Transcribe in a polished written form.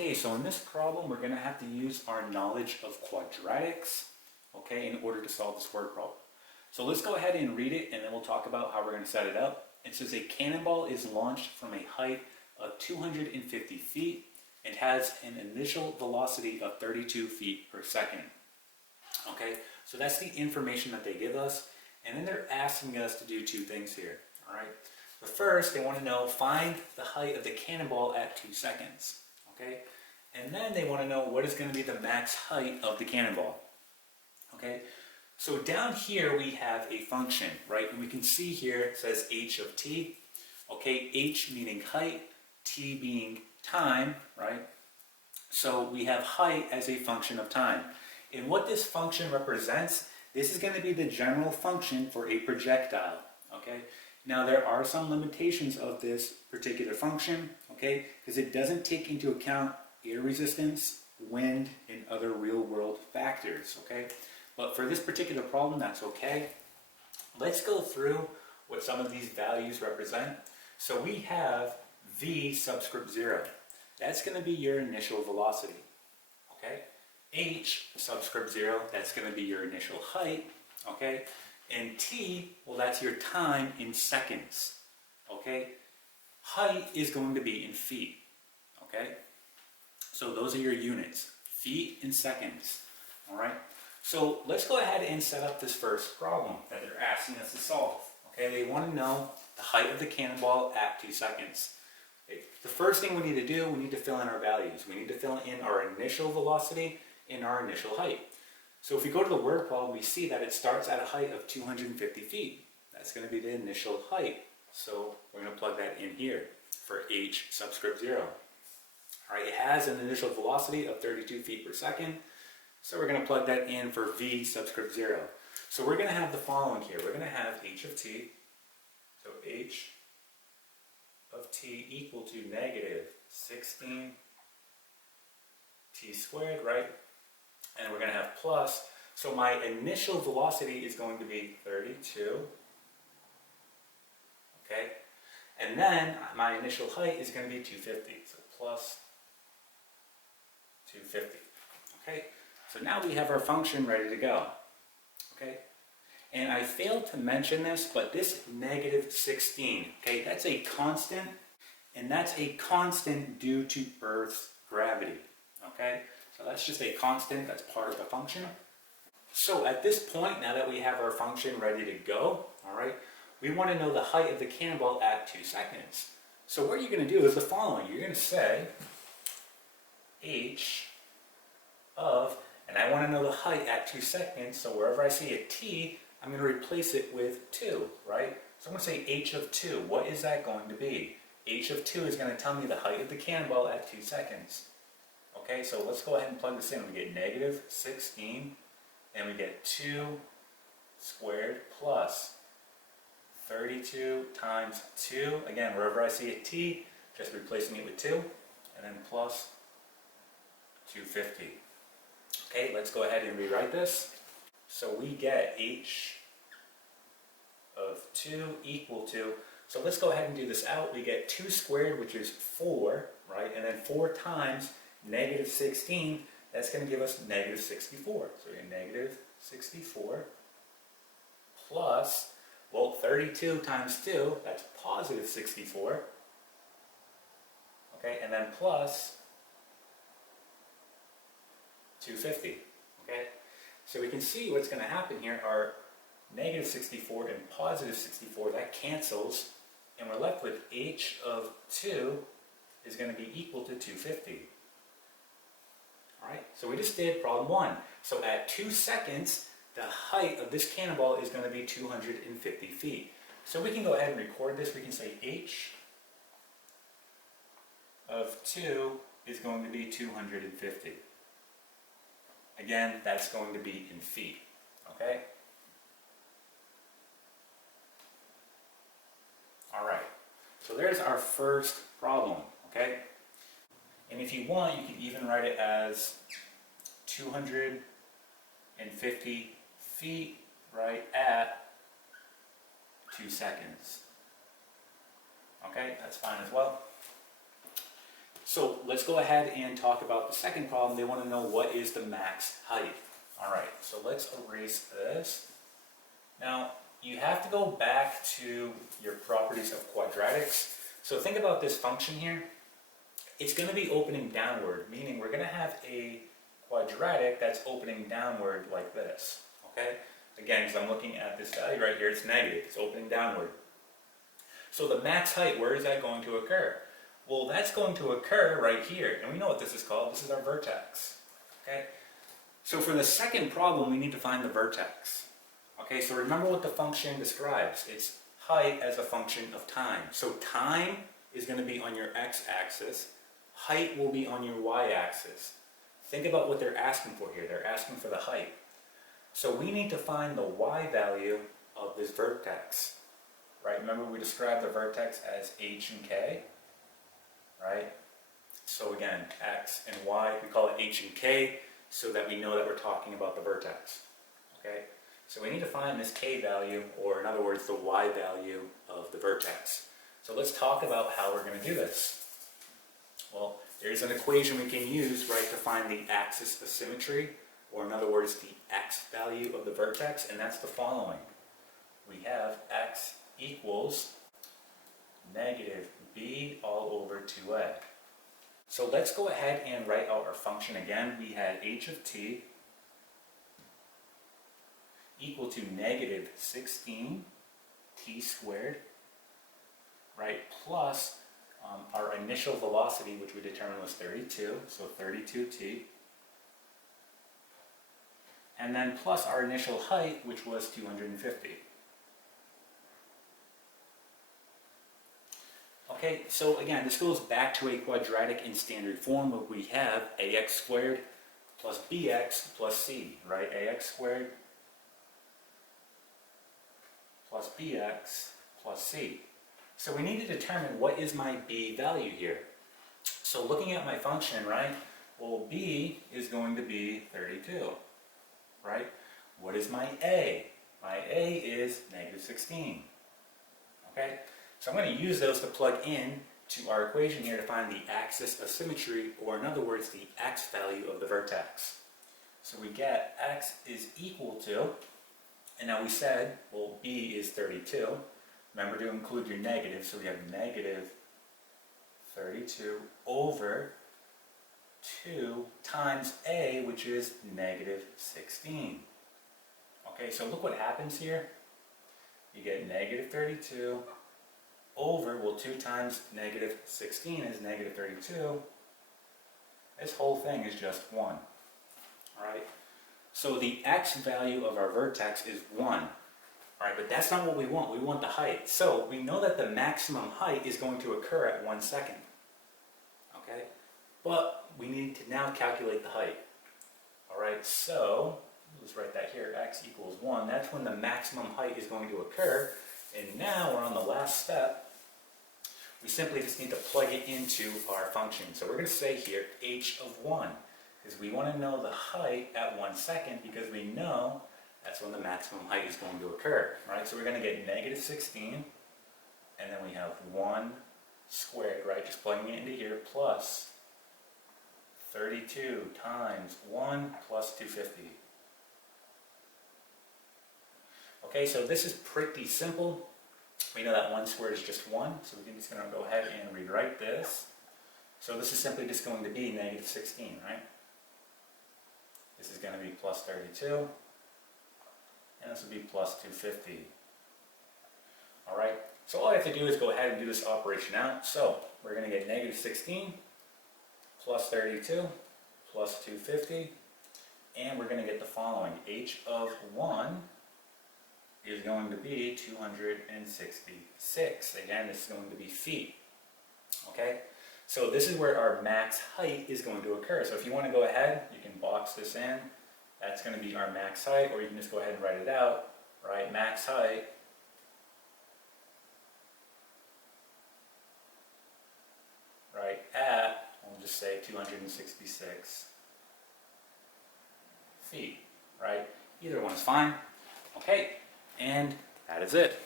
Okay, so in this problem, we're going to have to use our knowledge of quadratics, okay, in order to solve this word problem. So let's go ahead and read it, and then we'll talk about how we're going to set it up. It says a cannonball is launched from a height of 250 feet and has an initial velocity of 32 feet per second. Okay, so that's the information that they give us, and then they're asking us to do two things here, all right? But first, they want to know, find the height of the cannonball at 2 seconds. Okay, and then they want to know what is going to be the max height of the cannonball. Okay, so down here we have a function, right? And we can see here it says h of t. Okay, h meaning height, t being time, right? So we have height as a function of time. And what this function represents, this is going to be the general function for a projectile. Okay, now there are some limitations of this particular function, okay, because it doesn't take into account air resistance, wind, and other real world factors, okay? But for this particular problem, that's okay. Let's go through what some of these values represent. So we have v subscript 0. That's going to be your initial velocity, okay? H subscript 0, that's going to be your initial height, okay? And t, well, that's your time in seconds, okay? Height is going to be in feet, okay? So those are your units, feet and seconds, all right? So let's go ahead and set up this first problem that they're asking us to solve, okay? They want to know the height of the cannonball at 2 seconds. Okay? The first thing we need to do, we need to fill in our values. We need to fill in our initial velocity and our initial height. So if we go to the word problem, we see that it starts at a height of 250 feet. That's going to be the initial height. So we're going to plug that in here for h subscript 0. All right, it has an initial velocity of 32 feet per second. So we're going to plug that in for v subscript 0. So we're going to have the following here. We're going to have h of t. So h of t equal to negative 16 t squared, right? And we're going to have plus, so my initial velocity is going to be 32, okay? And then my initial height is going to be 250, so plus 250, okay? So now we have our function ready to go, okay? And I failed to mention this, but this negative 16, okay, that's a constant, and that's a constant due to Earth's gravity, okay? So that's just a constant, that's part of the function. So at this point, now that we have our function ready to go, all right, we want to know the height of the cannonball at 2 seconds. So what you're going to do is the following. You're going to say h of, and I want to know the height at 2 seconds, so wherever I see a t, I'm going to replace it with 2, right? So I'm going to say h of 2. What is that going to be? H of 2 is going to tell me the height of the cannonball at 2 seconds. Okay, so let's go ahead and plug this in. We get negative 16, and we get 2 squared plus 32 times 2. Again, wherever I see a t, just replacing it with 2, and then plus 250. Okay, let's go ahead and rewrite this. So we get h of 2 equal to, so let's go ahead and do this out. We get 2 squared, which is 4, right? And then 4 times negative 16, that's going to give us negative 64. So we get negative 64 plus, well, 32 times 2, that's positive 64. Okay, and then plus 250. Okay, so we can see what's going to happen here are negative 64 and positive 64, that cancels, and we're left with h of 2 is going to be equal to 250. Alright, so we just did problem 1. So at 2 seconds, the height of this cannonball is going to be 250 feet. So we can go ahead and record this. We can say h of 2 is going to be 250. Again, that's going to be in feet. Okay? Alright, so there's our first problem. Okay? And if you want, you can even write it as 250 feet, right, at 2 seconds. Okay, that's fine as well. So let's go ahead and talk about the second problem. They want to know what is the max height. All right, so let's erase this. Now, you have to go back to your properties of quadratics. So think about this function here. It's going to be opening downward, meaning we're going to have a quadratic that's opening downward like this, okay? Again, because I'm looking at this value right here, it's negative, it's opening downward. So the max height, where is that going to occur? Well, that's going to occur right here, and we know what this is called. This is our vertex, okay? So for the second problem, we need to find the vertex. Okay, so remember what the function describes. It's height as a function of time. So time is going to be on your x-axis. Height will be on your y-axis. Think about what they're asking for here. They're asking for the height. So we need to find the y value of this vertex. Right? Remember we described the vertex as h and k. Right? So again, x and y, we call it h and k so that we know that we're talking about the vertex. Okay? So we need to find this k value, or in other words, the y value of the vertex. So let's talk about how we're going to do this. Well, there's an equation we can use, right, to find the axis of symmetry, or in other words, the x value of the vertex, and that's the following. We have x equals negative b all over 2a. So let's go ahead and write out our function again. We had h of t equal to negative 16 t squared, right, plus our initial velocity, which we determined was 32, so 32t, and then plus our initial height, which was 250. Okay, so again, this goes back to a quadratic in standard form, where we have ax squared plus bx plus c, right? Ax squared plus bx plus c. So we need to determine what is my b value here. So looking at my function, right, well, b is going to be 32, right? What is my a? My a is negative 16, okay? So I'm going to use those to plug in to our equation here to find the axis of symmetry, or in other words, the x value of the vertex. So we get x is equal to, and now we said, well, b is 32. Remember to include your negative, so we have negative 32 over 2 times a, which is negative 16. Okay, so look what happens here. You get negative 32 over, well, 2 times negative 16 is negative 32. This whole thing is just 1. All right? So the x value of our vertex is 1. All right, but that's not what we want. We want the height. So we know that the maximum height is going to occur at 1 second. Okay? But we need to now calculate the height. All right, so let's write that here. X equals 1. That's when the maximum height is going to occur. And now we're on the last step. We simply just need to plug it into our function. So we're going to say here h of 1, because we want to know the height at 1 second, because we know that's when the maximum height is going to occur, right? So we're going to get negative 16, and then we have 1 squared, right? Just plugging it into here, plus 32 times 1 plus 250. Okay, so this is pretty simple. We know that 1 squared is just 1, so we're just going to go ahead and rewrite this. So this is simply just going to be negative 16, right? This is going to be plus 32. And this will be plus 250. Alright, so all I have to do is go ahead and do this operation out. So we're going to get negative 16 plus 32 plus 250. And we're going to get the following. H of 1 is going to be 266. Again, this is going to be feet. Okay? So this is where our max height is going to occur. So if you want to go ahead, you can box this in. That's going to be our max height, or you can just go ahead and write it out, right? Max height right at, we'll just say 266 feet, right? Either one is fine. Okay, and that is it.